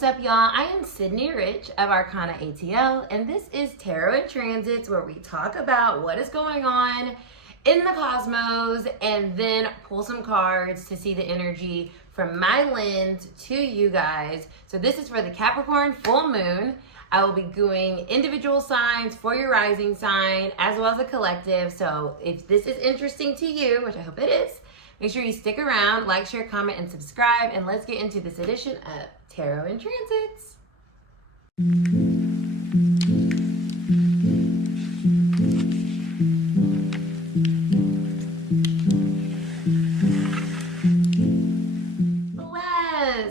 What's up, y'all? I am Cidnee Rich of Arcana ATL, and this is Tarot and Transits, where we talk about what is going on in the cosmos and then pull some cards to see the energy from my lens to you guys. So this is for the Capricorn full moon. I will be doing individual signs for your rising sign as well as a collective. So if this is interesting to you, which I hope it is, make sure you stick around, like, share, comment, and subscribe, and let's get into this edition of Tarot and Transits.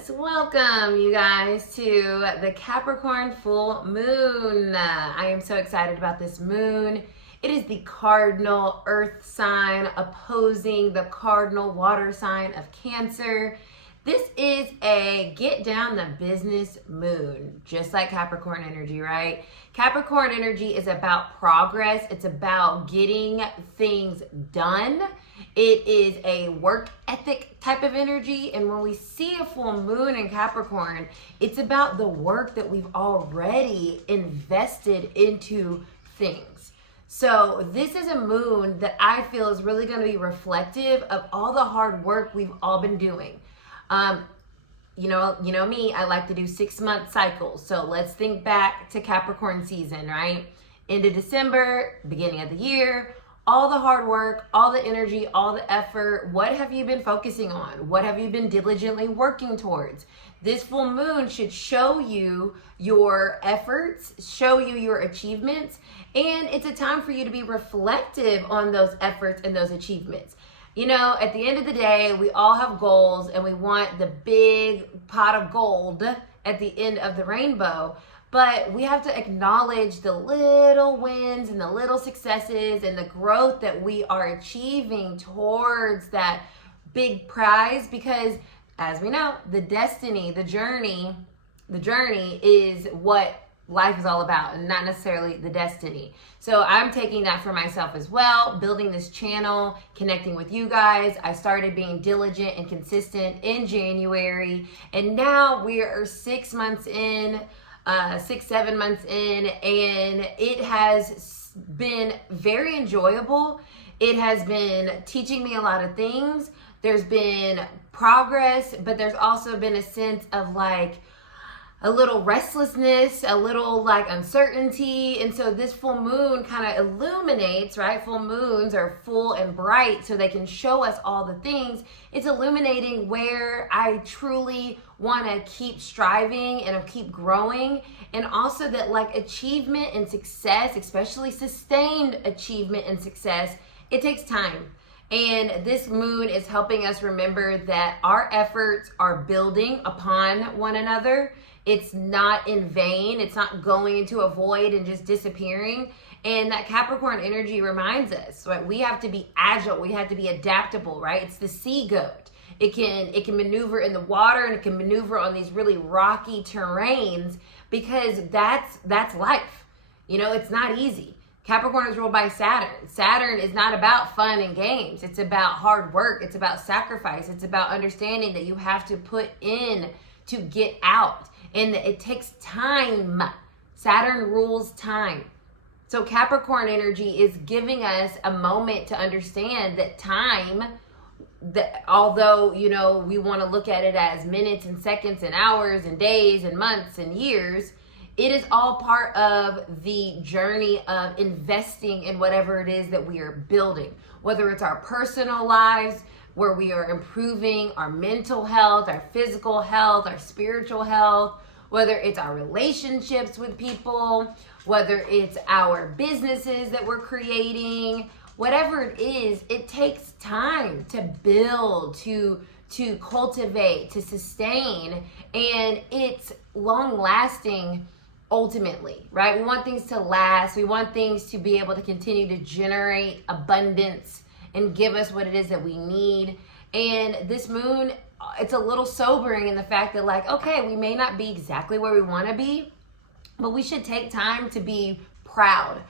Welcome, you guys, to the Capricorn full moon. I am so excited about this moon. It is the cardinal earth sign opposing the cardinal water sign of Cancer. This is a get down the business moon, just like Capricorn energy, right? Capricorn energy is about progress. It's about getting things done. It is a work ethic type of energy. And when we see a full moon in Capricorn, it's about the work that we've already invested into things. So this is a moon that I feel is really going to be reflective of all the hard work we've all been doing. You know me, I like to do 6-month cycles. So let's think back to Capricorn season, right? End of December, beginning of the year, all the hard work, all the energy, all the effort. What have you been focusing on? What have you been diligently working towards? This full moon should show you your efforts, show you your achievements, and it's a time for you to be reflective on those efforts and those achievements. You know, at the end of the day, we all have goals and we want the big pot of gold at the end of the rainbow, but we have to acknowledge the little wins and the little successes and the growth that we are achieving towards that big prize, because as we know, the destiny, the journey is what life is all about, and not necessarily the destiny. So I'm taking that for myself as well, building this channel, connecting with you guys. I started being diligent and consistent in January, and now we are 6 months in, 6-7 months in, and it has been very enjoyable. It has been teaching me a lot of things. There's been progress, but there's also been a sense of like a little restlessness, a little like uncertainty. And so this full moon kind of illuminates, right? Full moons are full and bright, so they can show us all the things. It's illuminating where I truly want to keep striving and keep growing. And also that like achievement and success, especially sustained achievement and success, it takes time. And this moon is helping us remember that our efforts are building upon one another. It's not in vain. It's not going into a void and just disappearing. And that Capricorn energy reminds us, right? We have to be agile. We have to be adaptable, right? It's the sea goat. It can maneuver in the water, and it can maneuver on these really rocky terrains, because that's life. You know, it's not easy. Capricorn is ruled by Saturn. Saturn is not about fun and games. It's about hard work. It's about sacrifice. It's about understanding that you have to put in to get out, and that it takes time. Saturn rules time. So Capricorn energy is giving us a moment to understand that time, that although, you know, we want to look at it as minutes and seconds and hours and days and months and years, it is all part of the journey of investing in whatever it is that we are building, whether it's our personal lives, where we are improving our mental health, our physical health, our spiritual health, whether it's our relationships with people, whether it's our businesses that we're creating, whatever it is, it takes time to build, to cultivate, to sustain, and it's long lasting. Ultimately, right? We want things to last. We want things to be able to continue to generate abundance and give us what it is that we need. And this moon, it's a little sobering in the fact that like, okay, we may not be exactly where we want to be, but we should take time to be proud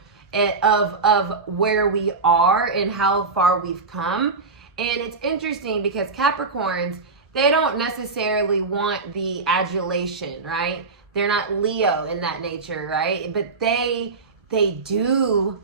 of where we are and how far we've come. And it's interesting because Capricorns, they don't necessarily want the adulation, right? They're not Leo in that nature, right? But they do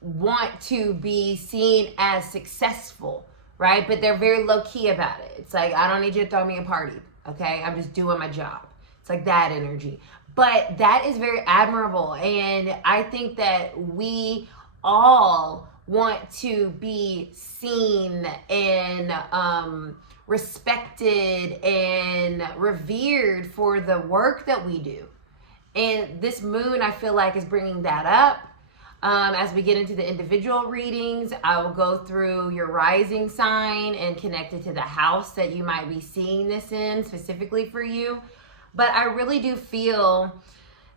want to be seen as successful, right? But they're very low key about it. It's like, I don't need you to throw me a party, okay? I'm just doing my job. It's like that energy. But that is very admirable. And I think that we all want to be seen and respected and revered for the work that we do. And this moon, I feel like, is bringing that up. As we get into the individual readings, I will go through your rising sign and connect it to the house that you might be seeing this in specifically for you. But I really do feel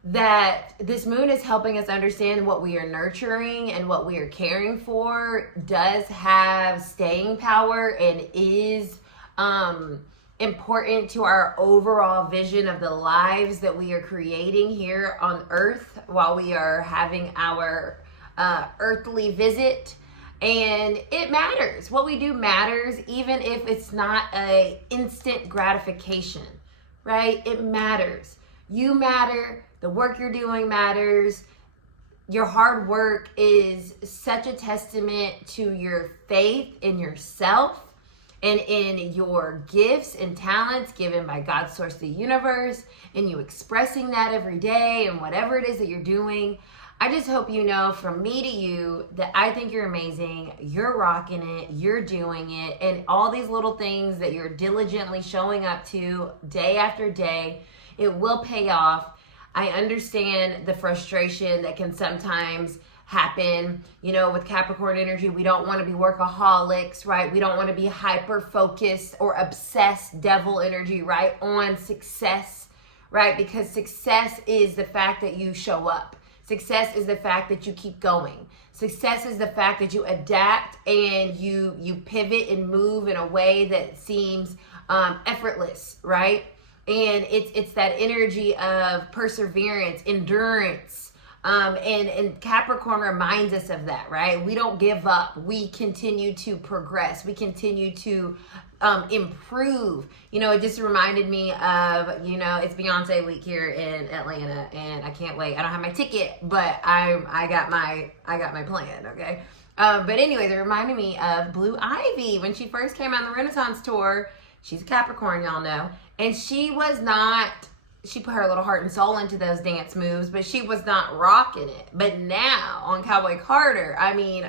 that this moon is helping us understand what we are nurturing and what we are caring for does have staying power and is important to our overall vision of the lives that we are creating here on Earth while we are having our earthly visit. And it matters. What we do matters, even if it's not a instant gratification, right? It matters. You matter. The work you're doing matters. Your hard work is such a testament to your faith in yourself and in your gifts and talents given by God's source, the universe, and you expressing that every day and whatever it is that you're doing. I just hope you know from me to you that I think you're amazing. You're rocking it. You're doing it. And all these little things that you're diligently showing up to day after day, it will pay off. I understand the frustration that can sometimes happen, you know, with Capricorn energy. We don't want to be workaholics, right? We don't want to be hyper focused or obsessed devil energy, right, on success, right? Because success is the fact that you show up. Success is the fact that you keep going. Success is the fact that you adapt and you pivot and move in a way that seems effortless, right? And it's that energy of perseverance, endurance, and Capricorn reminds us of that, right? We don't give up. We continue to progress. We continue to improve. You know, it just reminded me of, you know, it's Beyonce week here in Atlanta, and I can't wait. I don't have my ticket, but I got my plan, okay? But anyways, it reminded me of Blue Ivy when she first came on the Renaissance tour. She's a Capricorn, y'all know. And she was not, she put her little heart and soul into those dance moves, but she was not rocking it. But now on Cowboy Carter, I mean,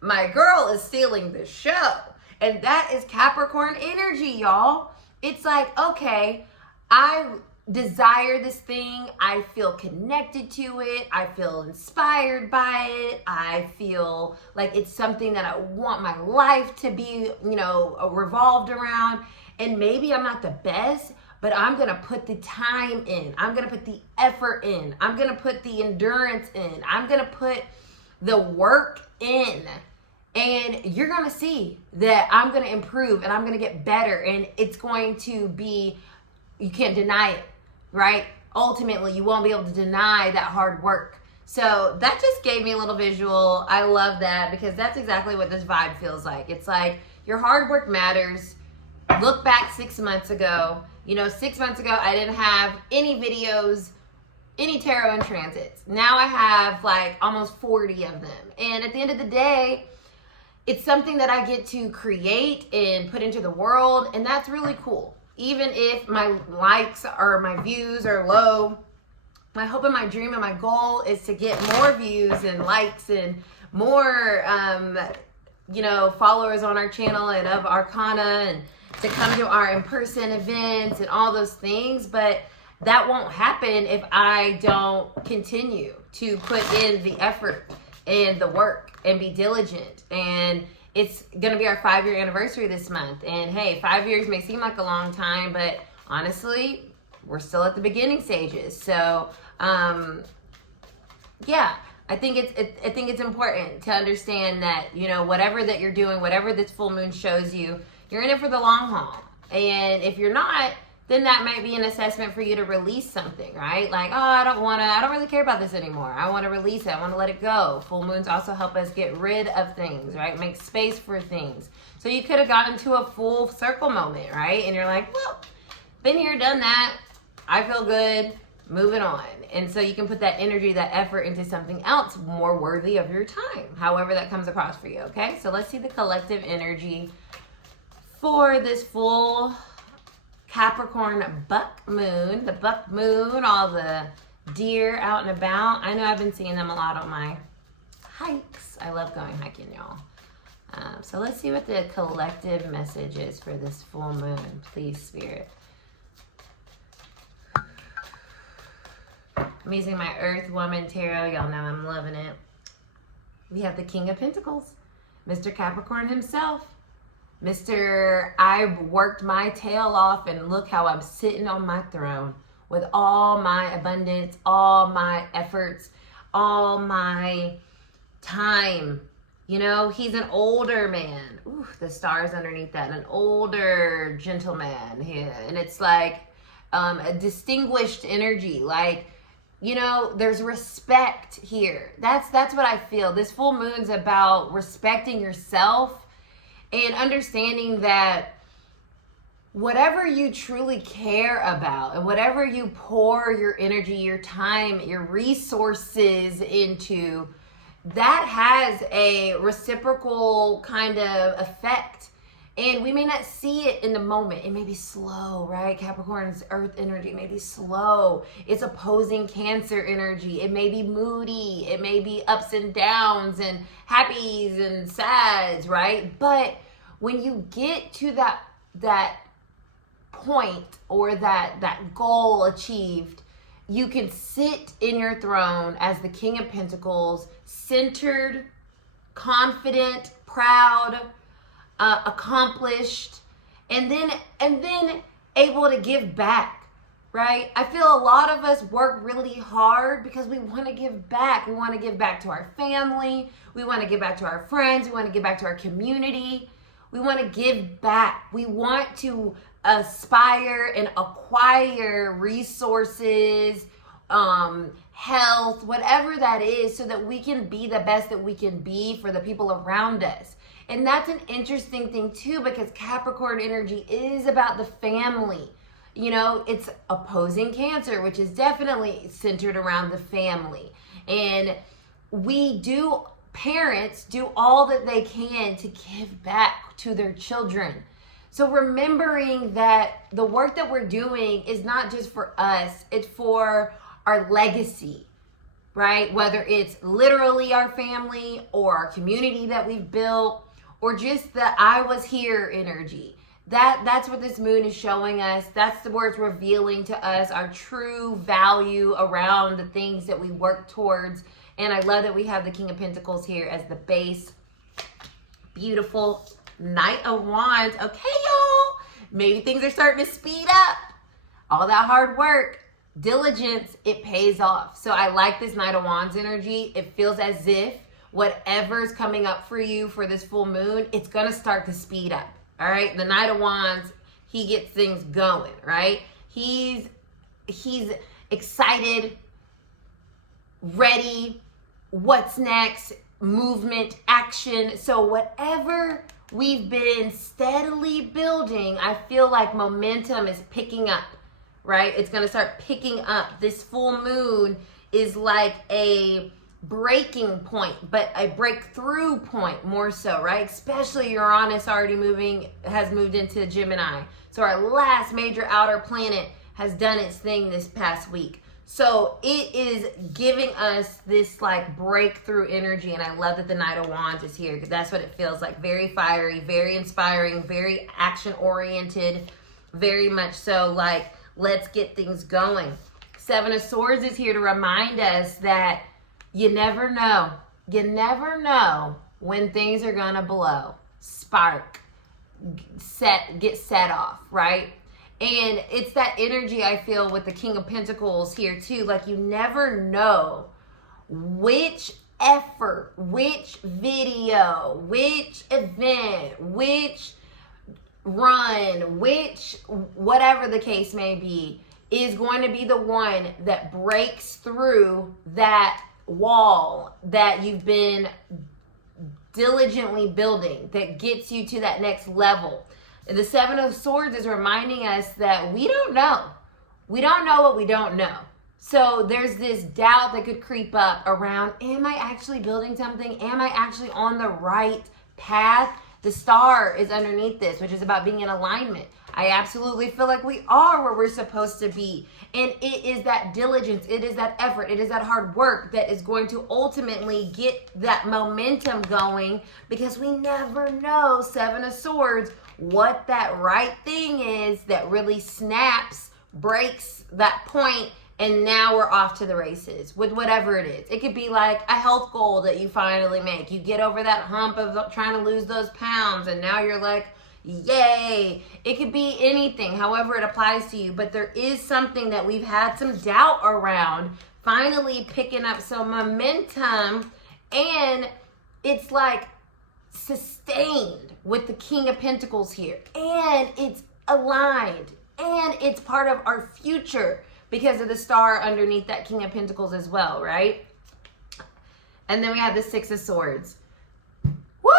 my girl is stealing the show. And that is Capricorn energy, y'all. It's like, okay, I desire this thing. I feel connected to it. I feel inspired by it. I feel like it's something that I want my life to be, you know, revolved around. And maybe I'm not the best, but I'm going to put the time in. I'm going to put the effort in. I'm going to put the endurance in. I'm going to put the work in. And you're going to see that I'm going to improve and I'm going to get better. And it's going to be, you can't deny it, right? Ultimately, you won't be able to deny that hard work. So that just gave me a little visual. I love that because that's exactly what this vibe feels like. It's like your hard work matters. Look back 6 months ago. You know, 6 months ago, I didn't have any videos, any tarot in transits. Now I have like almost 40 of them. And at the end of the day, it's something that I get to create and put into the world. And that's really cool. Even if my likes or my views are low, my hope and my dream and my goal is to get more views and likes and more, you know, followers on our channel and of Arcana and to come to our in-person events and all those things. But that won't happen if I don't continue to put in the effort and the work and be diligent. And it's going to be our 5-year anniversary this month. And hey, 5 years may seem like a long time, but honestly, we're still at the beginning stages. So, yeah, I think it's important to understand that, you know, whatever that you're doing, whatever this full moon shows you, you're in it for the long haul. And if you're not, then that might be an assessment for you to release something, right? Like, oh, I don't really care about this anymore. I want to release it. I want to let it go. Full moons also help us get rid of things, right? Make space for things. So you could have gotten to a full circle moment, right? And you're like, well, been here, done that. I feel good. Moving on. And so you can put that energy, that effort into something else more worthy of your time, however that comes across for you, okay? So let's see the collective energy for this full Capricorn buck moon. The buck moon, all the deer out and about. I know I've been seeing them a lot on my hikes. I love going hiking, y'all. So let's see what the collective message is for this full moon. Please, Spirit. I'm using my Earth Woman Tarot. Y'all know I'm loving it. We have the King of Pentacles, Mr. Capricorn himself. Mr. I worked my tail off and look how I'm sitting on my throne with all my abundance, all my efforts, all my time. You know, he's an older man. Ooh, the stars underneath that. An older gentleman here. And it's like a distinguished energy. Like, you know, there's respect here. That's what I feel. This full moon's about respecting yourself and understanding that whatever you truly care about and whatever you pour your energy, your time, your resources into, that has a reciprocal kind of effect. And we may not see it in the moment. It may be slow, right? Capricorn's earth energy may be slow. It's opposing Cancer energy. It may be moody. It may be ups and downs and happies and sads, right? But when you get to that point or that goal achieved, you can sit in your throne as the King of Pentacles, centered, confident, proud, accomplished, and then able to give back, right? I feel a lot of us work really hard because we want to give back. We want to give back to our family. We want to give back to our friends. We want to give back to our community. We want to give back. We want to aspire and acquire resources, health, whatever that is, so that we can be the best that we can be for the people around us. And that's an interesting thing too, because Capricorn energy is about the family. You know, it's opposing Cancer, which is definitely centered around the family. And parents do all that they can to give back to their children. So remembering that the work that we're doing is not just for us, it's for our legacy, right? Whether it's literally our family or our community that we've built, or just the I was here energy. That's what this moon is showing us. That's the where it's revealing to us our true value around the things that we work towards. And I love that we have the King of Pentacles here as the base. Beautiful Knight of Wands. Okay, y'all. Maybe things are starting to speed up. All that hard work, diligence, it pays off. So I like this Knight of Wands energy. It feels as if whatever's coming up for you for this full moon, it's going to start to speed up. All right. The Knight of Wands, he gets things going, right? He's excited, ready. What's next? Movement, action. So whatever we've been steadily building, I feel like momentum is picking up, right? It's going to start picking up. This full moon is like a breaking point, but a breakthrough point more so, right? Especially Uranus has moved into Gemini. So our last major outer planet has done its thing this past week. So it is giving us this like breakthrough energy. And I love that the Knight of Wands is here, because that's what it feels like. Very fiery, very inspiring, very action oriented, very much so like, let's get things going. Seven of Swords is here to remind us that you never know. You never know when things are gonna blow, spark, get set off, right? And it's that energy I feel with the King of Pentacles here too. Like you never know which effort, which video, which event, which run, whatever the case may be, is going to be the one that breaks through that wall that you've been diligently building, that gets you to that next level. The Seven of Swords is reminding us that we don't know. We don't know what we don't know. So there's this doubt that could creep up around, am I actually building something? Am I actually on the right path? The star is underneath this, which is about being in alignment. I absolutely feel like we are where we're supposed to be. And it is that diligence, it is that effort, it is that hard work that is going to ultimately get that momentum going, because we never know, Seven of Swords, what that right thing is that really snaps, breaks that point, and now we're off to the races with whatever it is. It could be like a health goal that you finally make. You get over that hump of trying to lose those pounds, and now you're like, yay. It could be anything, however it applies to you. But there is something that we've had some doubt around, finally picking up some momentum, and it's like sustained with the King of Pentacles here. And it's aligned, and it's part of our future, because of the star underneath that King of Pentacles as well, right? And then we have the Six of Swords. Woo!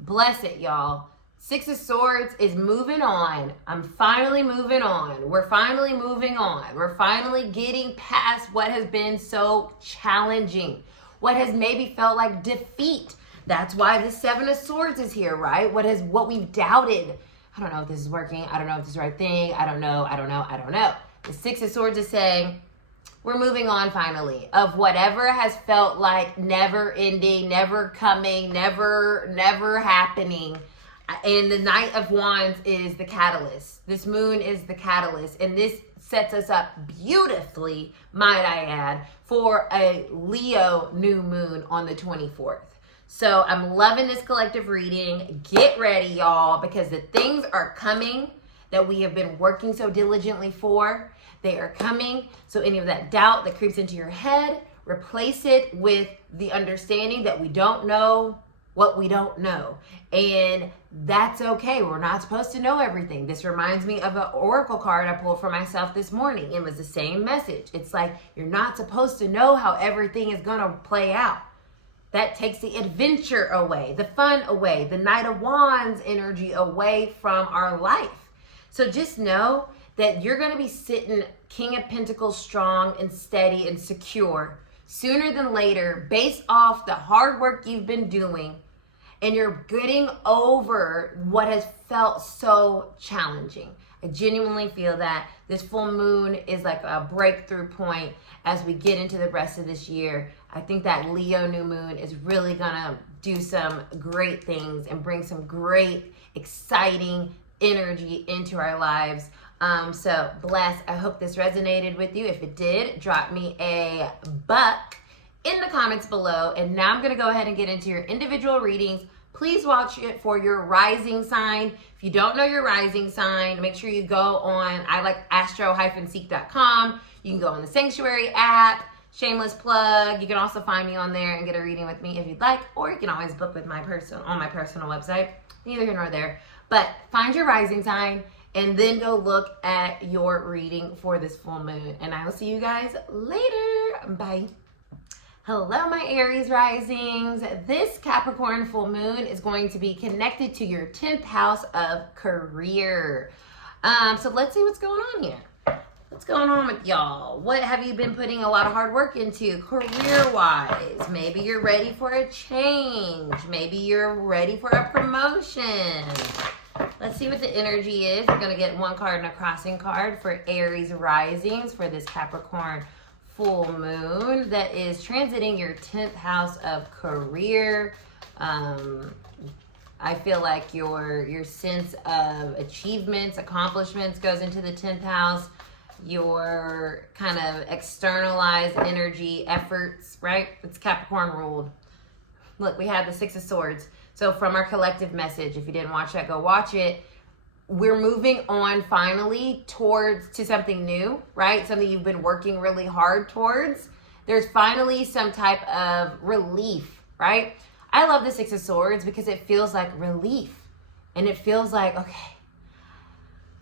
Bless it, y'all. Six of Swords is moving on. I'm finally moving on. We're finally moving on. We're finally getting past what has been so challenging, what has maybe felt like defeat. That's why the Seven of Swords is here, right? What we've doubted. I don't know if this is working. I don't know if this is the right thing. I don't know. The Six of Swords is saying, we're moving on finally, of whatever has felt like never ending, never coming, never happening. And the Knight of Wands is the catalyst. This moon is the catalyst. And this sets us up beautifully, might I add, for a Leo new moon on the 24th. So I'm loving this collective reading. Get ready, y'all, because the things are coming that we have been working so diligently for. They are coming. So any of that doubt that creeps into your head, replace it with the understanding that we don't know what we don't know. And that's okay. We're not supposed to know everything. This reminds me of an oracle card I pulled for myself this morning. It was the same message. It's like, you're not supposed to know how everything is going to play out. That takes the adventure away, the fun away, the Knight of Wands energy away from our life. So just know that you're going to be sitting King of Pentacles strong and steady and secure sooner than later, based off the hard work you've been doing, and you're getting over what has felt so challenging. I genuinely feel that this full moon is like a breakthrough point as we get into the rest of this year. I think that Leo new moon is really gonna do some great things and bring some great, exciting energy into our lives. So bless. I hope this resonated with you. If it did, drop me a buck in the comments below. And now I'm gonna go ahead and get into your individual readings. Please watch it for your rising sign. If you don't know your rising sign, make sure you go on, I like astro-seek.com. You can go on the Sanctuary app, shameless plug. You can also find me on there and get a reading with me if you'd like, or you can always book with my on my personal website. Neither here nor there. But find your rising sign and then go look at your reading for this full moon. And I will see you guys later. Bye. Hello, my Aries risings. This Capricorn full moon is going to be connected to your 10th house of career. So let's see what's going on here. What's going on with y'all? What have you been putting a lot of hard work into career-wise? Maybe you're ready for a change. Maybe you're ready for a promotion. Let's see what the energy is. We're going to get one card and a crossing card for Aries risings for this Capricorn full moon that is transiting your 10th house of career. I feel like your sense of achievements, accomplishments goes into the 10th house. Your kind of externalized energy, efforts, right? It's Capricorn ruled. Look, we have the Six of Swords. So from our collective message, if you didn't watch that, go watch it. We're moving on finally to something new, right? Something you've been working really hard towards. There's finally some type of relief, right? I love the Six of Swords because it feels like relief. And it feels like,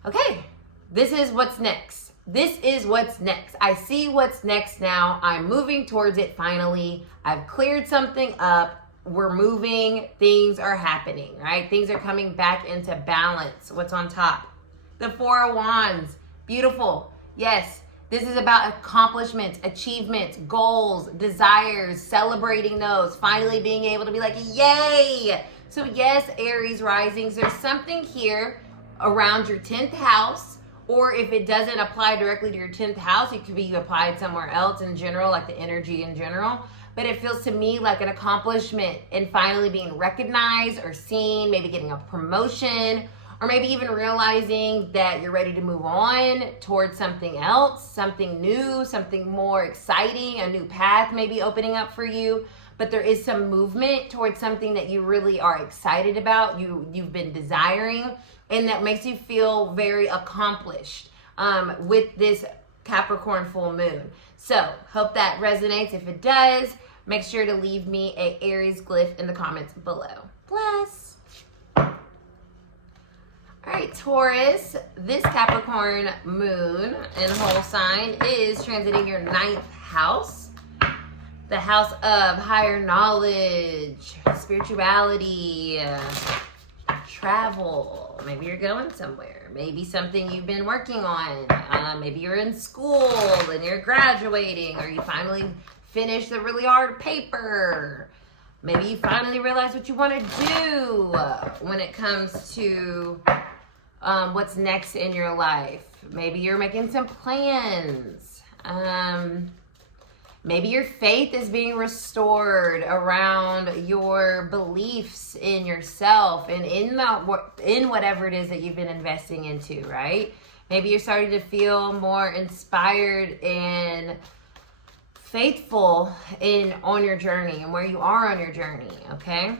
okay, this is what's next. This is what's next. I see what's next now. I'm moving towards it finally. I've cleared something up. We're moving. Things are happening, right? Things are coming back into balance. What's on top? The Four of Wands. Beautiful. Yes, this is about accomplishments, achievements, goals, desires, celebrating those, finally being able to be like, yay! So yes, Aries risings, there's something here around your 10th house, or if it doesn't apply directly to your 10th house, it could be applied somewhere else in general, like the energy in general. But it feels to me like an accomplishment and finally being recognized or seen, maybe getting a promotion, or maybe even realizing that you're ready to move on towards something else, something new, something more exciting, a new path maybe opening up for you. But there is some movement towards something that you really are excited about, you've been desiring, and that makes you feel very accomplished with this Capricorn full moon. So hope that resonates. If it does, make sure to leave me a Aries glyph in the comments below. Bless. All right, Taurus, this Capricorn moon in whole sign is transiting your 9th house, the house of higher knowledge, spirituality, travel. Maybe you're going somewhere. Maybe something you've been working on. Maybe you're in school and you're graduating, or you finally finished a really hard paper. Maybe you finally realize what you want to do when it comes to what's next in your life. Maybe you're making some plans. Maybe your faith is being restored around your beliefs in yourself and in whatever it is that you've been investing into, right? Maybe you're starting to feel more inspired and faithful on your journey and where you are on your journey, okay?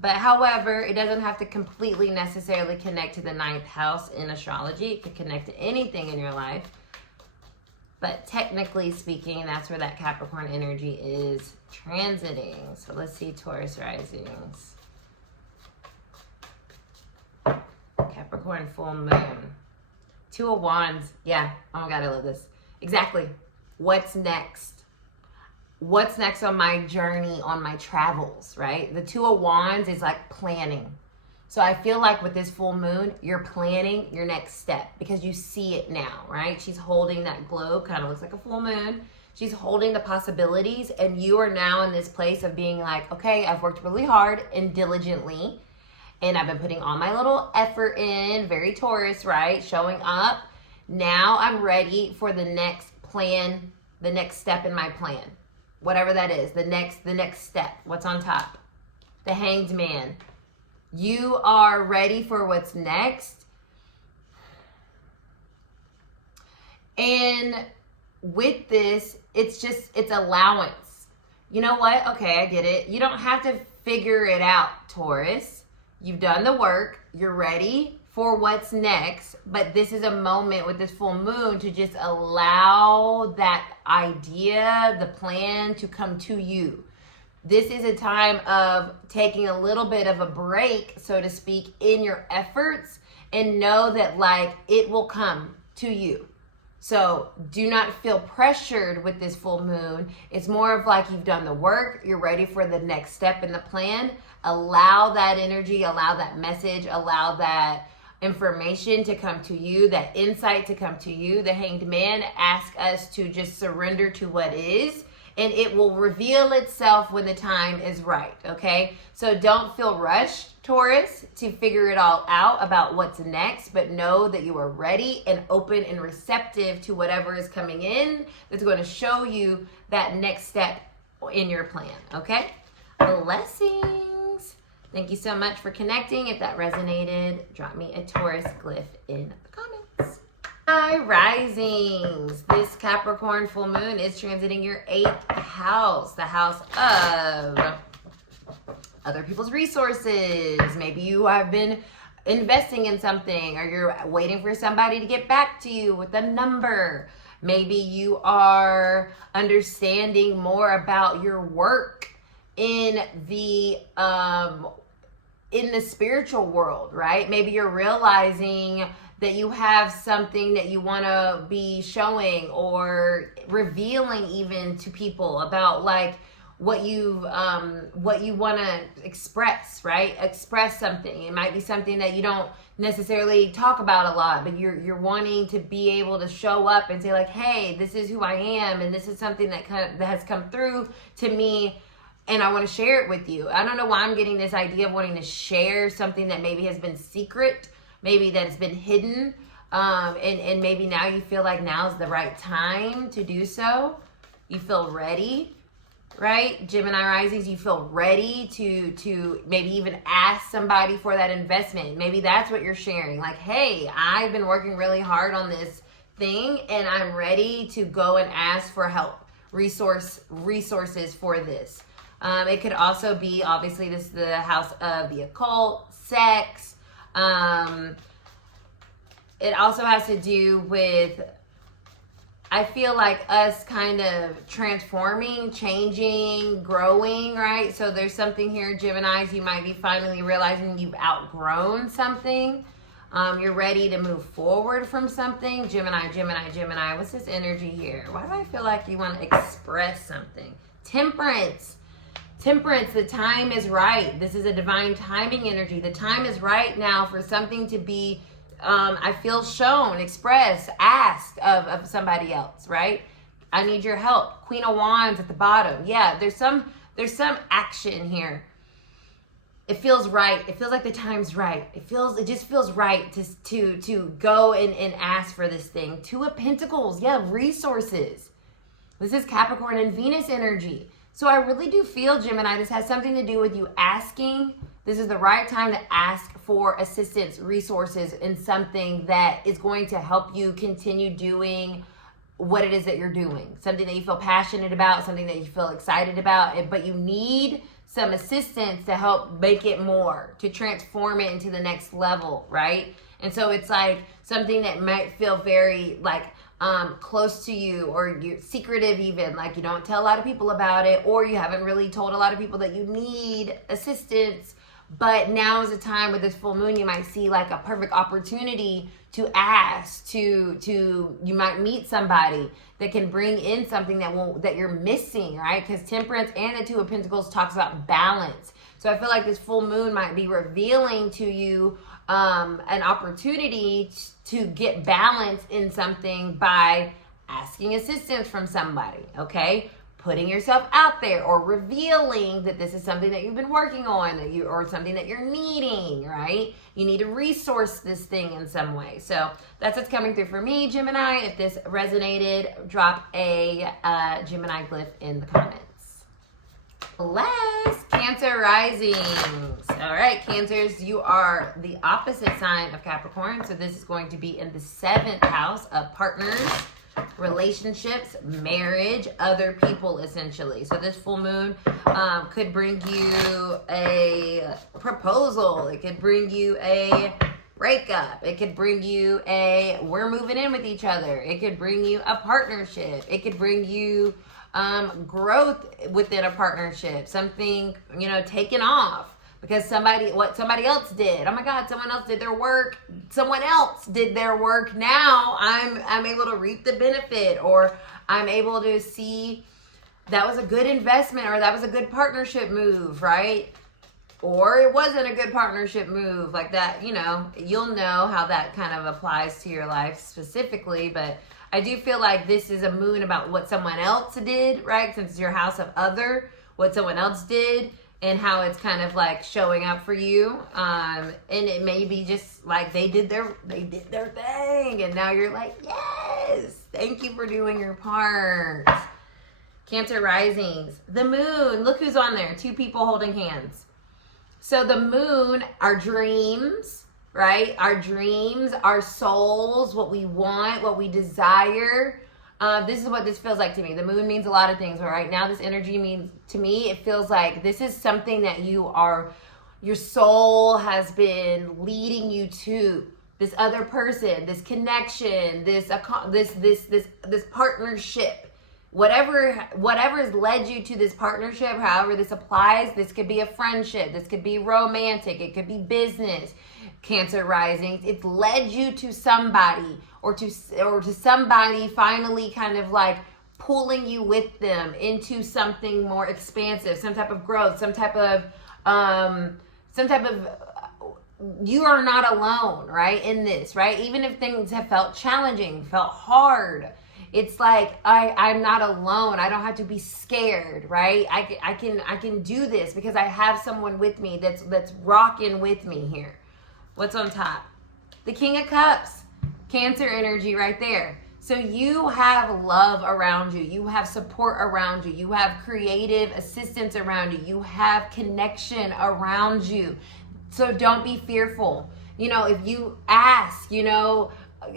But however, it doesn't have to completely necessarily connect to the 9th house in astrology. It could connect to anything in your life. But technically speaking, that's where that Capricorn energy is transiting. So let's see Taurus risings. Capricorn full moon. 2 of Wands. Yeah. Oh my God, I love this. Exactly. What's next? What's next on my journey, on my travels, right? The 2 of Wands is like planning. So I feel like with this full moon, you're planning your next step because you see it now, right? She's holding that globe, kind of looks like a full moon. She's holding the possibilities, and you are now in this place of being like, okay, I've worked really hard and diligently, and I've been putting all my little effort in, very Taurus, right? Showing up. Now I'm ready for the next plan, the next step in my plan. Whatever that is, the next step. What's on top? The Hanged Man. You are ready for what's next. And with this, it's allowance. You know what? Okay, I get it. You don't have to figure it out, Taurus. You've done the work. You're ready for what's next. But this is a moment with this full moon to just allow that idea, the plan to come to you. This is a time of taking a little bit of a break, so to speak, in your efforts, and know that like it will come to you. So do not feel pressured with this full moon. It's more of like you've done the work, you're ready for the next step in the plan. Allow that energy, allow that message, allow that information to come to you, that insight to come to you. The Hanged Man asks us to just surrender to what is, and it will reveal itself when the time is right, okay? So don't feel rushed, Taurus, to figure it all out about what's next, but know that you are ready and open and receptive to whatever is coming in that's going to show you that next step in your plan, okay? Blessings. Thank you so much for connecting. If that resonated, drop me a Taurus glyph in the comments. Hi, risings. This Capricorn full moon is transiting your 8th house, the house of other people's resources. Maybe you have been investing in something, or you're waiting for somebody to get back to you with a number. Maybe you are understanding more about your work in the in the spiritual world, right? Maybe you're realizing that you have something that you want to be showing or revealing even to people about, like, what you want to express, right? Express something. It might be something that you don't necessarily talk about a lot, but you're wanting to be able to show up and say, like, hey, this is who I am, and this is something that has come through to me, and I want to share it with you. I don't know why I'm getting this idea of wanting to share something that maybe has been secret, maybe that has been hidden, and maybe now you feel like now's the right time to do so. You feel ready, right? Gemini risings, you feel ready to maybe even ask somebody for that investment. Maybe that's what you're sharing. Like, hey, I've been working really hard on this thing, and I'm ready to go and ask for help, resources for this. It could also be, obviously, this is the house of the occult, sex. It also has to do with, I feel like, us kind of transforming, changing, growing, right? So there's something here, Geminis, you might be finally realizing you've outgrown something. You're ready to move forward from something. Gemini, Gemini, Gemini. What's this energy here? Why do I feel like you want to express something? Temperance. Temperance, the time is right. This is a divine timing energy. The time is right now for something to be, I feel, shown, expressed, asked of somebody else, right? I need your help. Queen of Wands at the bottom. Yeah, there's some action here. It feels right. It feels like the time's right. It just feels right to go and ask for this thing. Two of Pentacles. Yeah, resources. This is Capricorn and Venus energy. So I really do feel, Gemini, this has something to do with you asking. This is the right time to ask for assistance, resources, in something that is going to help you continue doing what it is that you're doing. Something that you feel passionate about, something that you feel excited about, but you need some assistance to help make it more, to transform it into the next level, right? And so it's like something that might feel very like close to you, or you're secretive even, like you don't tell a lot of people about it, or you haven't really told a lot of people that you need assistance. But now is a time with this full moon, you might see like a perfect opportunity to ask, to you might meet somebody that can bring in something that you're missing, right? Because Temperance and the Two of Pentacles talks about balance. So I feel like this full moon might be revealing to you an opportunity to get balance in something by asking assistance from somebody, okay? Putting yourself out there, or revealing that this is something that you've been working on, or something that you're needing, right? You need to resource this thing in some way. So that's what's coming through for me, Gemini. If this resonated, drop a Gemini glyph in the comments. Last, Cancer risings. All right, Cancers, you are the opposite sign of Capricorn. So this is going to be in the 7th house of partners, relationships, marriage, other people, essentially. So this full moon could bring you a proposal. It could bring you a breakup. It could bring you a we're moving in with each other. It could bring you a partnership. It could bring you growth within a partnership. Something, taking off because what somebody else did. Oh my God, someone else did their work. Someone else did their work. Now I'm able to reap the benefit, or I'm able to see that was a good investment, or that was a good partnership move, right? Or it wasn't a good partnership move, like that, you'll know how that kind of applies to your life specifically. But I do feel like this is a moon about what someone else did, right? Since it's your house of other, what someone else did, and how it's kind of like showing up for you. And it may be just like they did their thing, and now you're like, yes, thank you for doing your part. Cancer risings, the moon, look who's on there, 2 people holding hands. So the moon, our dreams, right? Our dreams, our souls, what we want, what we desire. This is what this feels like to me. The moon means a lot of things, but right now this energy means, to me, it feels like this is something that your soul has been leading you to. This other person, this connection, this partnership. whatever's led you to this partnership, however this applies, this could be a friendship, this could be romantic, it could be business, Cancer rising. It's led you to somebody or to somebody finally kind of like pulling you with them into something more expansive, some type of growth, some type of you are not alone, right, in this, right? Even if things have felt challenging, felt hard, it's like I'm not alone. I don't have to be scared, right? I can do this because I have someone with me that's rocking with me here. What's on top? The King of Cups, Cancer energy right there. So you have love around you. You have support around you. You have creative assistance around you. You have connection around you. So don't be fearful. You know, if you ask, you know,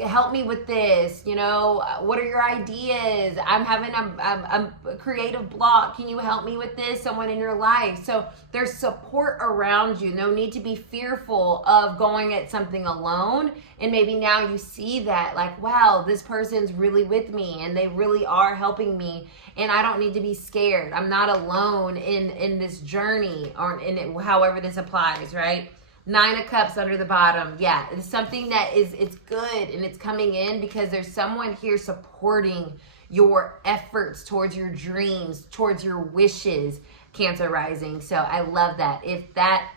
help me with this, you know, what are your ideas? I'm having a creative block. Can you help me with this? Someone in your life. So there's support around you. No need to be fearful of going at something alone. And maybe now you see that like, wow, this person's really with me and they really are helping me. And I don't need to be scared. I'm not alone in this journey or in it, however this applies, right? 9 of Cups under the bottom. Yeah, it's something that it's good and it's coming in because there's someone here supporting your efforts towards your dreams, towards your wishes, Cancer rising. So I love that. If that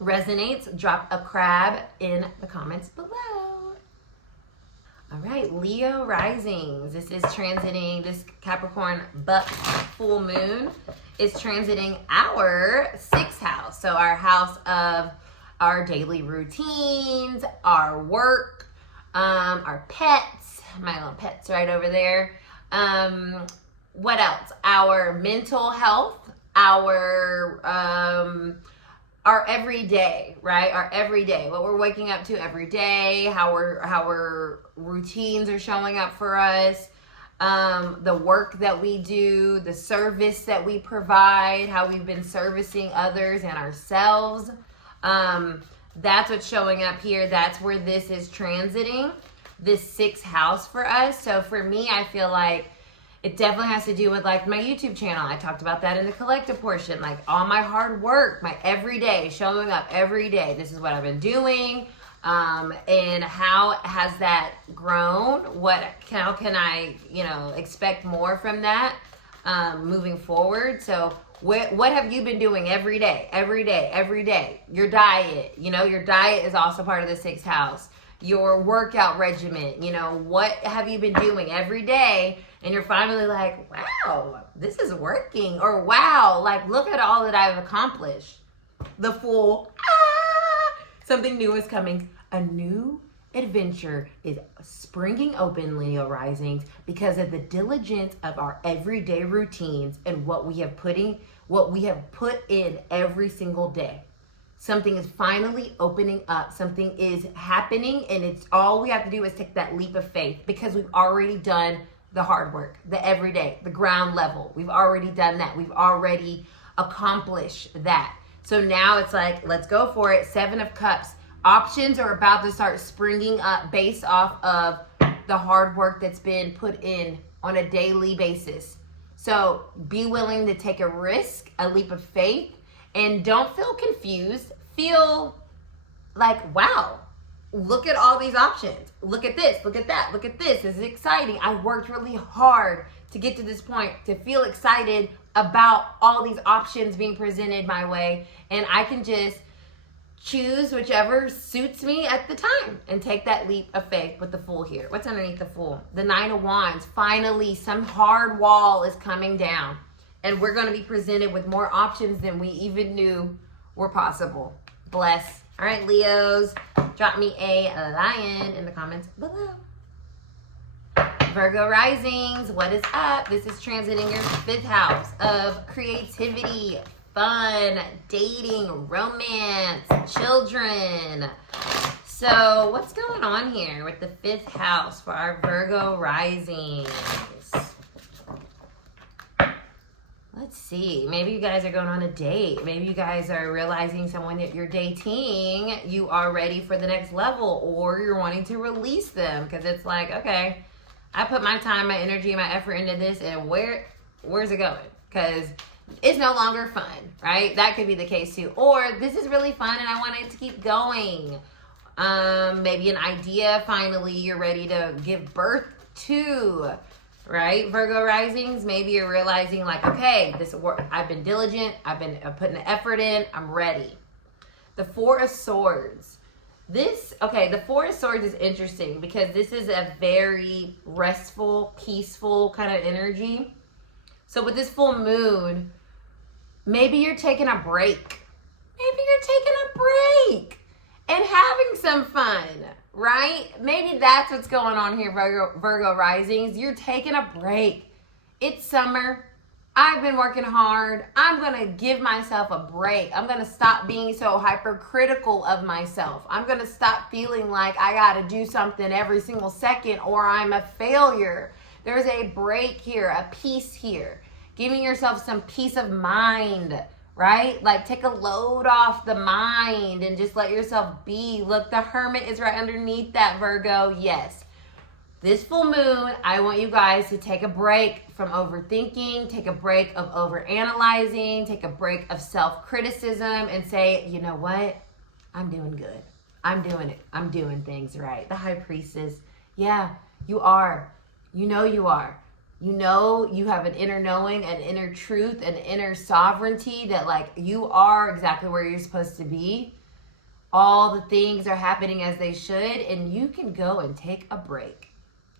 resonates, drop a crab in the comments below. All right, Leo risings. This is transiting, this Capricorn buck full moon is transiting our 6th house. So our house of our daily routines, our work, our pets, my little pet's right over there. What else? Our mental health, our everyday, right? Our everyday, what we're waking up to every day, how our routines are showing up for us, the work that we do, the service that we provide, how we've been servicing others and ourselves. That's what's showing up here. That's where this is transiting, this 6th house for us. So for me, I feel like it definitely has to do with like my YouTube channel. I talked about that in the collective portion, like all my hard work, my everyday, showing up every day. This is what I've been doing. And how has that grown? How can I, you know, expect more from that, moving forward? So what have you been doing every day? Your diet, you know, your diet is also part of the 6th house. Your workout regimen, you know, what have you been doing every day? And you're finally like, wow, this is working. Or wow, like look at all that I've accomplished. The Fool, something new is coming. A new adventure is springing open, Leo risings, because of the diligence of our everyday routines and what we have put in every single day. Something is finally opening up. Something is happening, and it's all we have to do is take that leap of faith because we've already done the hard work, the everyday, the ground level. We've already done that. We've already accomplished that. So now it's like, let's go for it. 7 of Cups. Options are about to start springing up based off of the hard work that's been put in on a daily basis. So be willing to take a risk, a leap of faith, and don't feel confused. Feel like, wow, look at all these options. Look at this, look at that, look at this. This is exciting. I worked really hard to get to this point, to feel excited about all these options being presented my way. And I can just choose whichever suits me at the time and take that leap of faith with the Fool here. What's underneath the Fool? The 9 of Wands. Finally, some hard wall is coming down and we're going to be presented with more options than we even knew were possible. Bless. All right, Leos, drop me a lion in the comments below. Virgo risings, what is up? This is transiting your 5th house of creativity, fun, dating, romance, children. So what's going on here with the 5th house for our Virgo risings? Let's see. Maybe you guys are going on a date. Maybe you guys are realizing someone that you're dating, you are ready for the next level, or you're wanting to release them because it's like, okay, I put my time, my energy, my effort into this, and where's it going? Because it's no longer fun, right? That could be the case too. Or this is really fun and I want it to keep going. Maybe an idea finally you're ready to give birth to, right? Virgo risings, maybe you're realizing like, okay, this work, I've been diligent, I've been putting the effort in, I'm ready. The Four of Swords. The Four of Swords is interesting because this is a very restful, peaceful kind of energy. So with this full moon, maybe you're taking a break. Maybe you're taking a break and having some fun, right? Maybe that's what's going on here, Virgo risings. You're taking a break. It's summer. I've been working hard. I'm going to give myself a break. I'm going to stop being so hypercritical of myself. I'm going to stop feeling like I got to do something every single second or I'm a failure. There's a break here, a peace here. Giving yourself some peace of mind, right? Like take a load off the mind and just let yourself be. Look, the Hermit is right underneath that, Virgo. Yes. This full moon, I want you guys to take a break from overthinking, take a break of overanalyzing, take a break of self-criticism and say, you know what? I'm doing good. I'm doing it. I'm doing things right. The High Priestess. Yeah, you are. You know you are. You know you have an inner knowing, an inner truth, an inner sovereignty that like you are exactly where you're supposed to be. All the things are happening as they should and you can go and take a break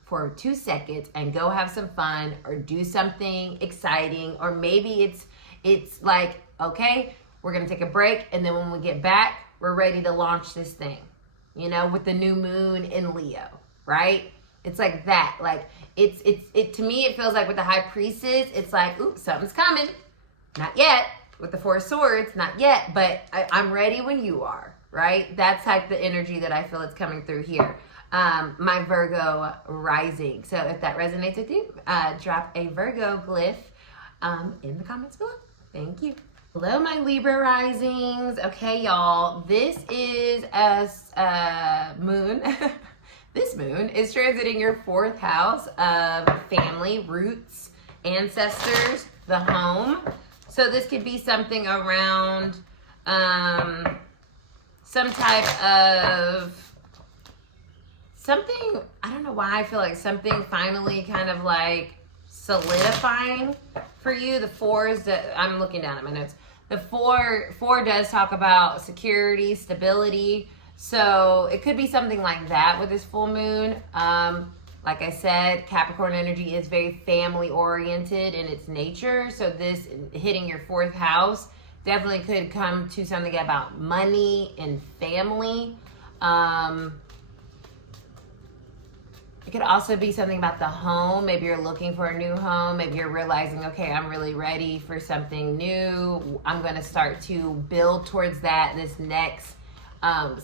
for 2 seconds and go have some fun or do something exciting. Or maybe it's like, okay, we're going to take a break. And then when we get back, we're ready to launch this thing, you know, with the new moon in Leo, right? It's like that. Like it to me, it feels like with the High Priestess, it's like, ooh, something's coming. Not yet. With the Four of Swords, not yet, but I'm ready when you are, right? That's like the energy that I feel is coming through here. My Virgo rising. So if that resonates with you, drop a Virgo glyph in the comments below. Thank you. Hello, my Libra risings. Okay, y'all. This is moon. This moon is transiting your 4th house of family, roots, ancestors, the home. So this could be something around some type of something, I don't know why I feel like something finally kind of like solidifying for you. The fours that I'm looking down at my notes. The four does talk about security, stability. So it could be something like that with this full moon. Like I said, Capricorn energy is very family oriented in its nature. So this hitting your 4th house definitely could come to something about money and family. It could also be something about the home. Maybe you're looking for a new home. Maybe you're realizing, okay, I'm really ready for something new. I'm going to start to build towards that this next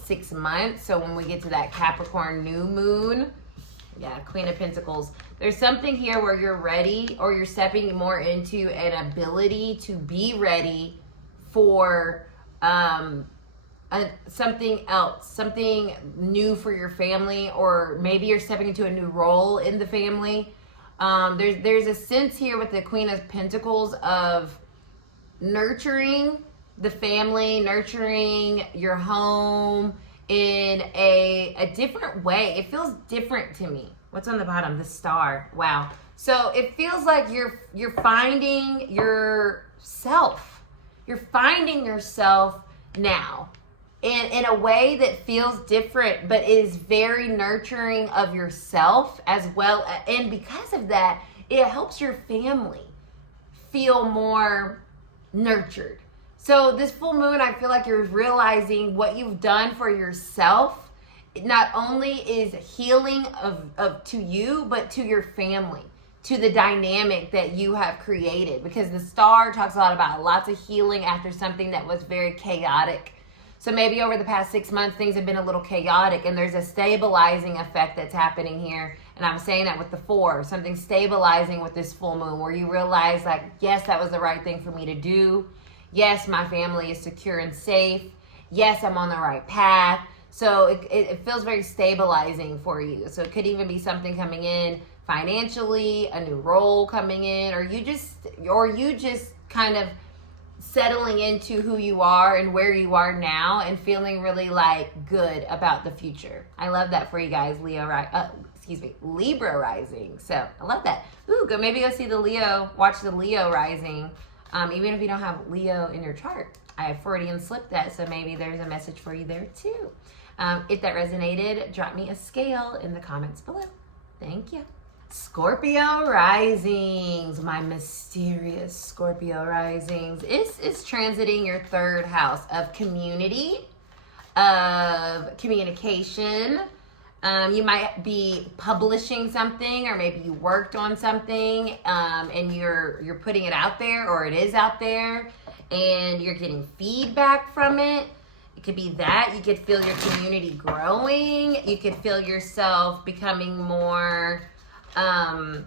6 months. So when we get to that Capricorn new moon, yeah, Queen of Pentacles, there's something here where you're ready or you're stepping more into an ability to be ready for something else, something new for your family, or maybe you're stepping into a new role in the family. There's a sense here with the Queen of Pentacles of nurturing the family, nurturing your home in a different way. It feels different to me. What's on the bottom? The star. Wow. So it feels like you're finding yourself. You're finding yourself now. In a way that feels different, but is very nurturing of yourself as well. And because of that, it helps your family feel more nurtured. So this full moon, I feel like you're realizing what you've done for yourself. It not only is healing of to you, but to your family, to the dynamic that you have created. Because the star talks a lot about lots of healing after something that was very chaotic. So maybe over the past 6 months, things have been a little chaotic and there's a stabilizing effect that's happening here. And I'm saying that with the 4, something stabilizing with this full moon where you realize like, yes, that was the right thing for me to do. Yes, my family is secure and safe. Yes, I'm on the right path. So it feels very stabilizing for you. So it could even be something coming in financially, a new role coming in, or you just kind of settling into who you are and where you are now and feeling really like good about the future. I love that for you guys, Libra rising. So I love that. Ooh, maybe go see watch the Leo rising. Even if you don't have Leo in your chart. I have Freudian slipped that, so maybe there's a message for you there too. If that resonated, drop me a scale in the comments below. Thank you. Scorpio risings, my mysterious Scorpio risings. It's transiting your third house of community, of communication. You might be publishing something, or maybe you worked on something and you're putting it out there, or it is out there, and you're getting feedback from it. It could be that. You could feel your community growing. You could feel yourself becoming more... I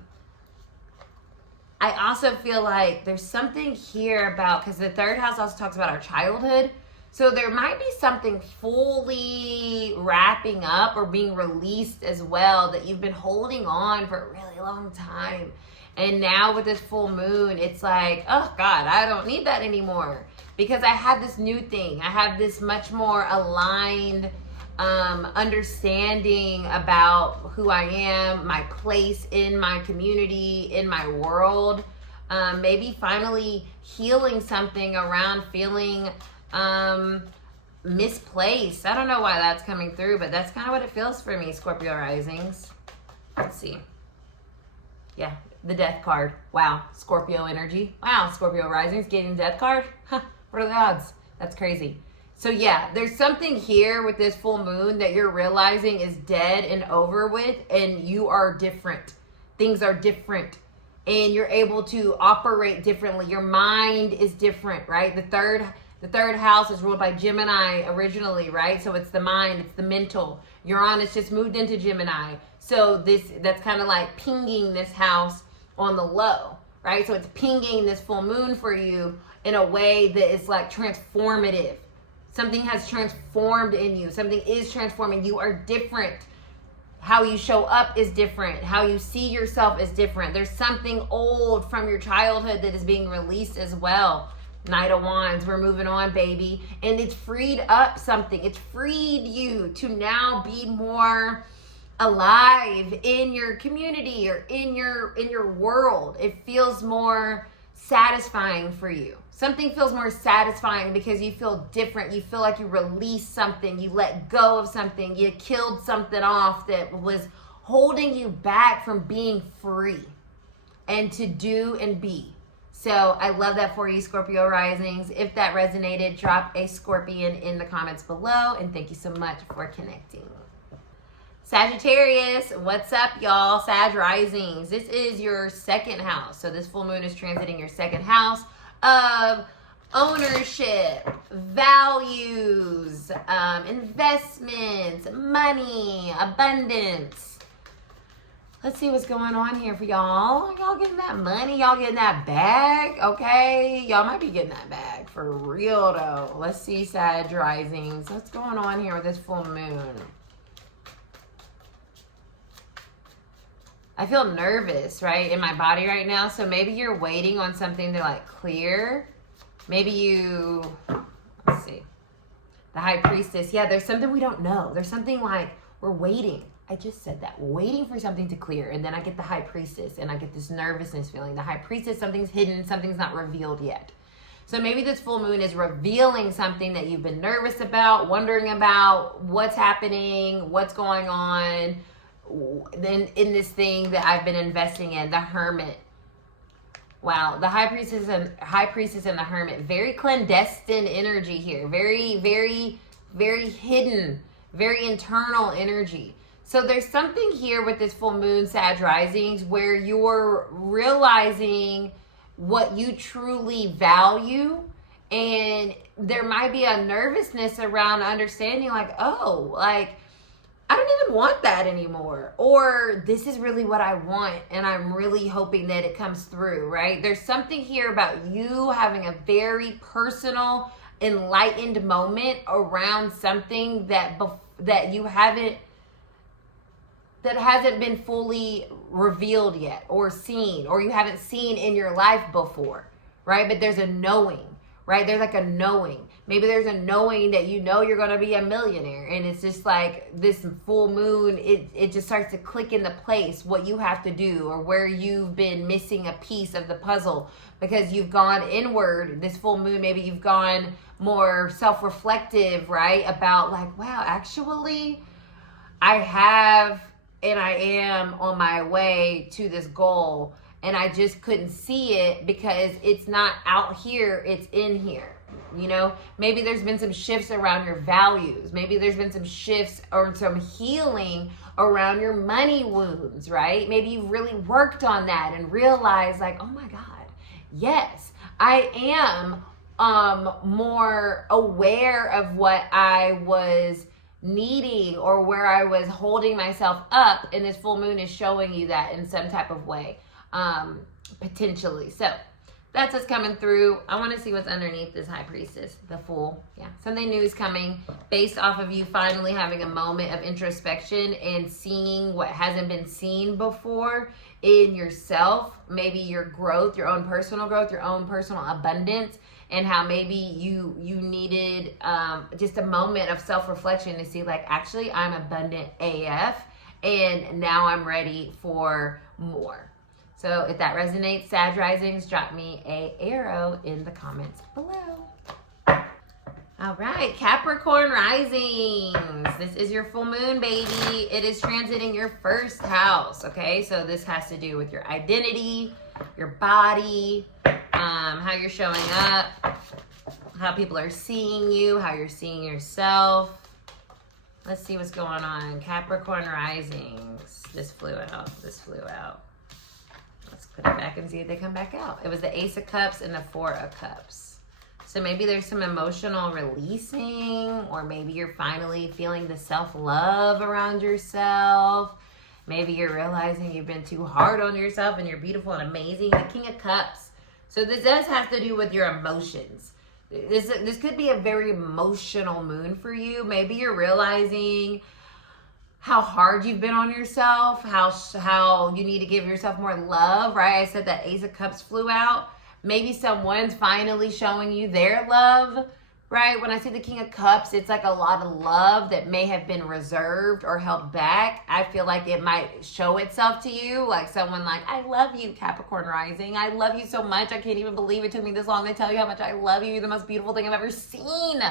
also feel like there's something here about, because the third house also talks about our childhood. So there might be something fully wrapping up or being released as well that you've been holding on for a really long time. And now with this full moon, it's like, oh God, I don't need that anymore. Because I have this new thing. I have this much more aligned understanding about who I am, my place in my community, in my world. Maybe finally healing something around feeling misplaced. I don't know why that's coming through, but that's kind of what it feels for me, Scorpio risings. Let's see. Yeah, the death card. Wow, Scorpio energy. Wow, Scorpio risings getting death card. Huh, what are the odds? That's crazy. So yeah, there's something here with this full moon that you're realizing is dead and over with, and you are different. Things are different, and you're able to operate differently. Your mind is different, right? The third house is ruled by Gemini originally, right? So it's the mind, it's the mental. Uranus just moved into Gemini. So that's kind of like pinging this house on the low, right? So it's pinging this full moon for you in a way that is like transformative. Something has transformed in you. Something is transforming. You are different. How you show up is different. How you see yourself is different. There's something old from your childhood that is being released as well. Knight of Wands, we're moving on, baby. And it's freed up something. It's freed you to now be more alive in your community or in your world. It feels more satisfying for you. Something feels more satisfying because you feel different. You feel like you released something. You let go of something. You killed something off that was holding you back from being free and to do and be. So I love that for you, Scorpio risings. If that resonated, drop a scorpion in the comments below. And thank you so much for connecting. Sagittarius, what's up, y'all? Sag risings. This is your second house. So this full moon is transiting your second house of ownership, values, investments, money, abundance. Let's see what's going on here for y'all. Y'all getting that money? Y'all getting that bag? Okay, y'all might be getting that bag for real though. Let's see, Sag risings. What's going on here with this full moon? I feel nervous, right, in my body right now. So maybe you're waiting on something to like clear. Maybe let's see. The High Priestess. Yeah, there's something we don't know. There's something like we're waiting. I just said that. Waiting for something to clear. And then I get the High Priestess and I get this nervousness feeling. The High Priestess, something's hidden, something's not revealed yet. So maybe this full moon is revealing something that you've been nervous about, wondering about what's happening, what's going on. Then in this thing that I've been investing in, the Hermit. Wow, the High Priestess and the Hermit, very clandestine energy here, very, very, very hidden, very internal energy. So there's something here with this full moon, Sag risings, where you're realizing what you truly value, and there might be a nervousness around understanding like, oh, like, I don't even want that anymore. Or this is really what I want and I'm really hoping that it comes through, right? There's something here about you having a very personal, enlightened moment around something that hasn't been fully revealed yet or seen, or you haven't seen in your life before, right? But there's a knowing, right? There's like a knowing. Maybe there's a knowing that you know you're going to be a millionaire, and it's just like this full moon, it just starts to click into place what you have to do, or where you've been missing a piece of the puzzle because you've gone inward. This full moon, maybe you've gone more self-reflective, right? About like, wow, actually I have and I am on my way to this goal, and I just couldn't see it because it's not out here, it's in here. You know, maybe there's been some shifts around your values. Maybe there's been some shifts or some healing around your money wounds, right? Maybe you really worked on that and realized like, oh my God, yes, I am more aware of what I was needing or where I was holding myself up, and this full moon is showing you that in some type of way, potentially. So that's what's coming through. I want to see what's underneath this high priestess, the Fool. Yeah, something new is coming based off of you finally having a moment of introspection and seeing what hasn't been seen before in yourself. Maybe your growth, your own personal growth, your own personal abundance, and how maybe you needed just a moment of self-reflection to see like, actually, I'm abundant AF, and now I'm ready for more. So if that resonates, Sag risings, drop me a arrow in the comments below. All right, Capricorn risings. This is your full moon, baby. It is transiting your first house, okay? So this has to do with your identity, your body, how you're showing up, how people are seeing you, how you're seeing yourself. Let's see what's going on. Capricorn risings. This flew out. This flew out. Let's put it back and see if they come back out. It was the Ace of Cups and the Four of Cups. So maybe there's some emotional releasing, or maybe you're finally feeling the self-love around yourself. Maybe you're realizing you've been too hard on yourself and you're beautiful and amazing. The King of Cups. So this does have to do with your emotions. This could be a very emotional moon for you. Maybe you're realizing how hard you've been on yourself, how you need to give yourself more love, right? I said that Ace of Cups flew out. Maybe someone's finally showing you their love, right? When I say the King of Cups, it's like a lot of love that may have been reserved or held back. I feel like it might show itself to you, like someone like, I love you, Capricorn rising. I love you so much. I can't even believe it took me this long to tell you how much I love you. You're the most beautiful thing I've ever seen.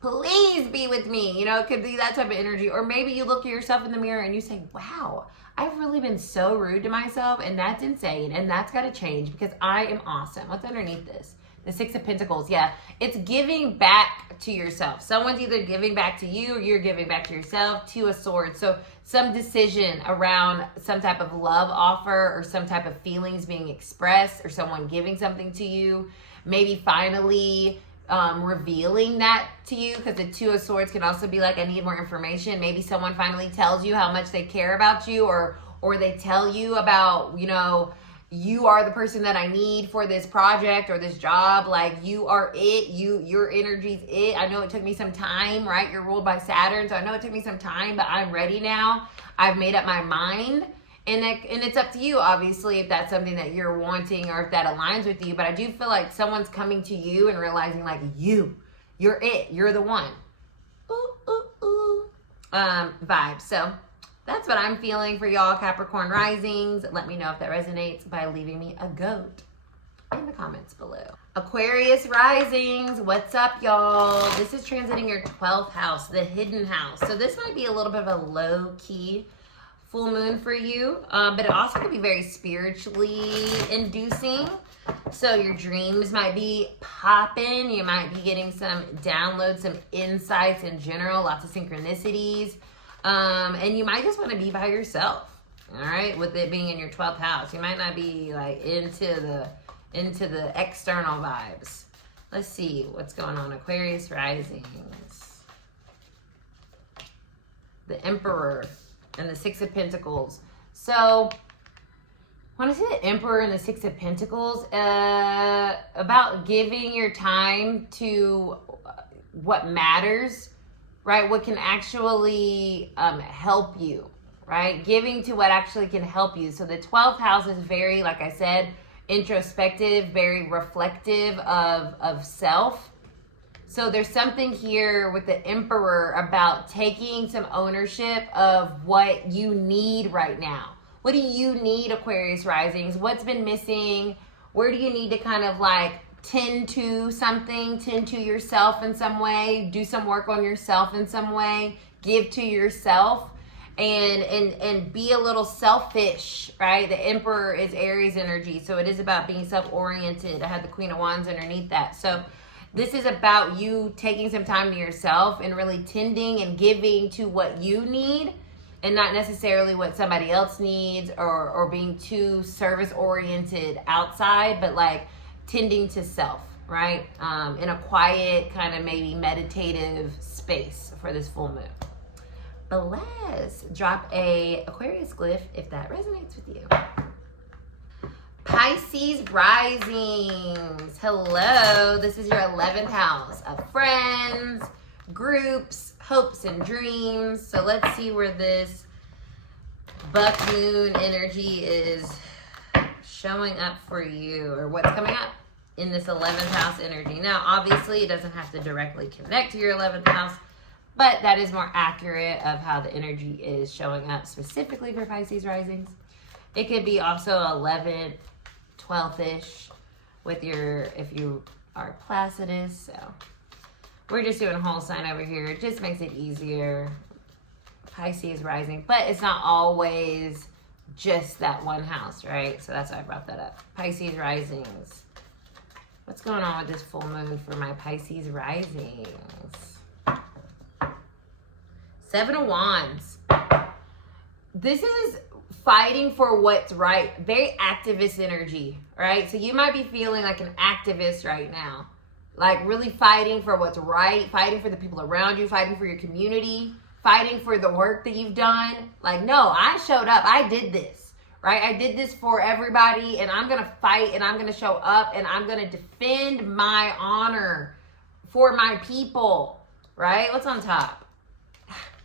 Please be with me. You know, it could be that type of energy. Or maybe you look at yourself in the mirror and you say, wow, I've really been so rude to myself, and that's insane, and that's got to change because I am awesome. What's underneath this? The Six of Pentacles. Yeah, it's giving back to yourself. Someone's either giving back to you or you're giving back to yourself. Two of Swords. So some decision around some type of love offer or some type of feelings being expressed, or someone giving something to you. Maybe finally revealing that to you, because the Two of Swords can also be like, I need more information. Maybe someone finally tells you how much they care about you, or they tell you about, you know, you are the person that I need for this project or this job. Like, you are it. Your energy's it. I know it took me some time, right? You're ruled by Saturn, so I know it took me some time, but I'm ready now. I've made up my mind. And it's up to you, obviously, if that's something that you're wanting or if that aligns with you. But I do feel like someone's coming to you and realizing, like, you're it. You're the one. Vibe. So that's what I'm feeling for y'all, Capricorn risings. Let me know if that resonates by leaving me a goat in the comments below. Aquarius risings, what's up, y'all? This is transiting your 12th house, the hidden house. So this might be a little bit of a low-key full moon for you, but it also could be very spiritually inducing. So your dreams might be popping. You might be getting some downloads, some insights in general, lots of synchronicities. And you might just want to be by yourself, all right? With it being in your 12th house, you might not be like into the external vibes. Let's see what's going on. Aquarius risings, the Emperor, and the Six of Pentacles. So when I say the Emperor and the Six of Pentacles, about giving your time to what matters, right? What can actually help you, right? Giving to what actually can help you. So the 12th house is very, like I said, introspective, very reflective of self. So there's something here with the Emperor about taking some ownership of what you need right now. What do you need, Aquarius risings? What's been missing? Where do you need to kind of like tend to something, tend to yourself in some way, do some work on yourself in some way, give to yourself, and be a little selfish, right? The Emperor is Aries energy, so it is about being self-oriented. I had the Queen of Wands underneath that. So this is about you taking some time to yourself and really tending and giving to what you need, and not necessarily what somebody else needs, or being too service-oriented outside, but like tending to self, right? In a quiet, kind of maybe meditative space for this full moon. Bless. Drop a Aquarius glyph if that resonates with you. Pisces risings. Hello. This is your 11th house of friends, groups, hopes, and dreams. So let's see where this buck moon energy is showing up for you, or what's coming up in this 11th house energy. Now, obviously, it doesn't have to directly connect to your 11th house, but that is more accurate of how the energy is showing up specifically for Pisces risings. It could be also 11th, 12th-ish with your, if you are Placidus. So we're just doing a whole sign over here. It just makes it easier. Pisces rising, but it's not always just that one house, right? So that's why I brought that up. Pisces risings. What's going on with this full moon for my Pisces risings? 7 of Wands. This is fighting for what's right. Very activist energy, right? So you might be feeling like an activist right now. Like really fighting for what's right, fighting for the people around you, fighting for your community, fighting for the work that you've done. Like, no, I showed up. I did this, right? I did this for everybody, and I'm going to fight, and I'm going to show up, and I'm going to defend my honor for my people, right? What's on top?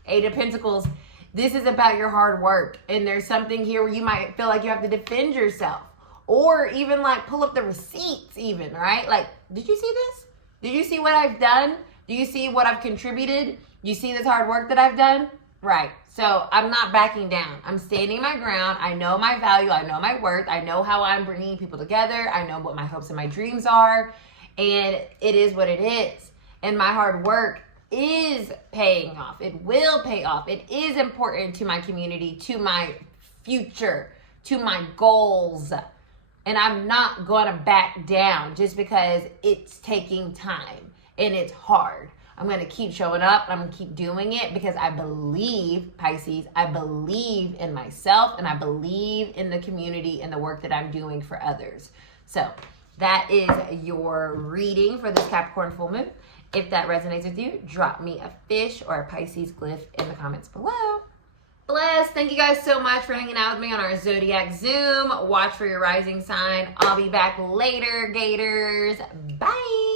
8 of Pentacles. This is about your hard work, and there's something here where you might feel like you have to defend yourself, or even like pull up the receipts even, right? Like, did you see this? Did you see what I've done? Do you see what I've contributed? You see this hard work that I've done? Right. So I'm not backing down. I'm standing my ground. I know my value. I know my worth. I know how I'm bringing people together. I know what my hopes and my dreams are, and it is what it is. And my hard work is paying off. It will pay off. It is important to my community, to my future, to my goals. And I'm not going to back down just because it's taking time and it's hard. I'm going to keep showing up. I'm going to keep doing it because I believe, Pisces, I believe in myself, and I believe in the community and the work that I'm doing for others. So that is your reading for this Capricorn full moon. If that resonates with you, drop me a fish or a Pisces glyph in the comments below. Bless. Thank you guys so much for hanging out with me on our Zodiac Zoom. Watch for your rising sign. I'll be back later, Gators. Bye.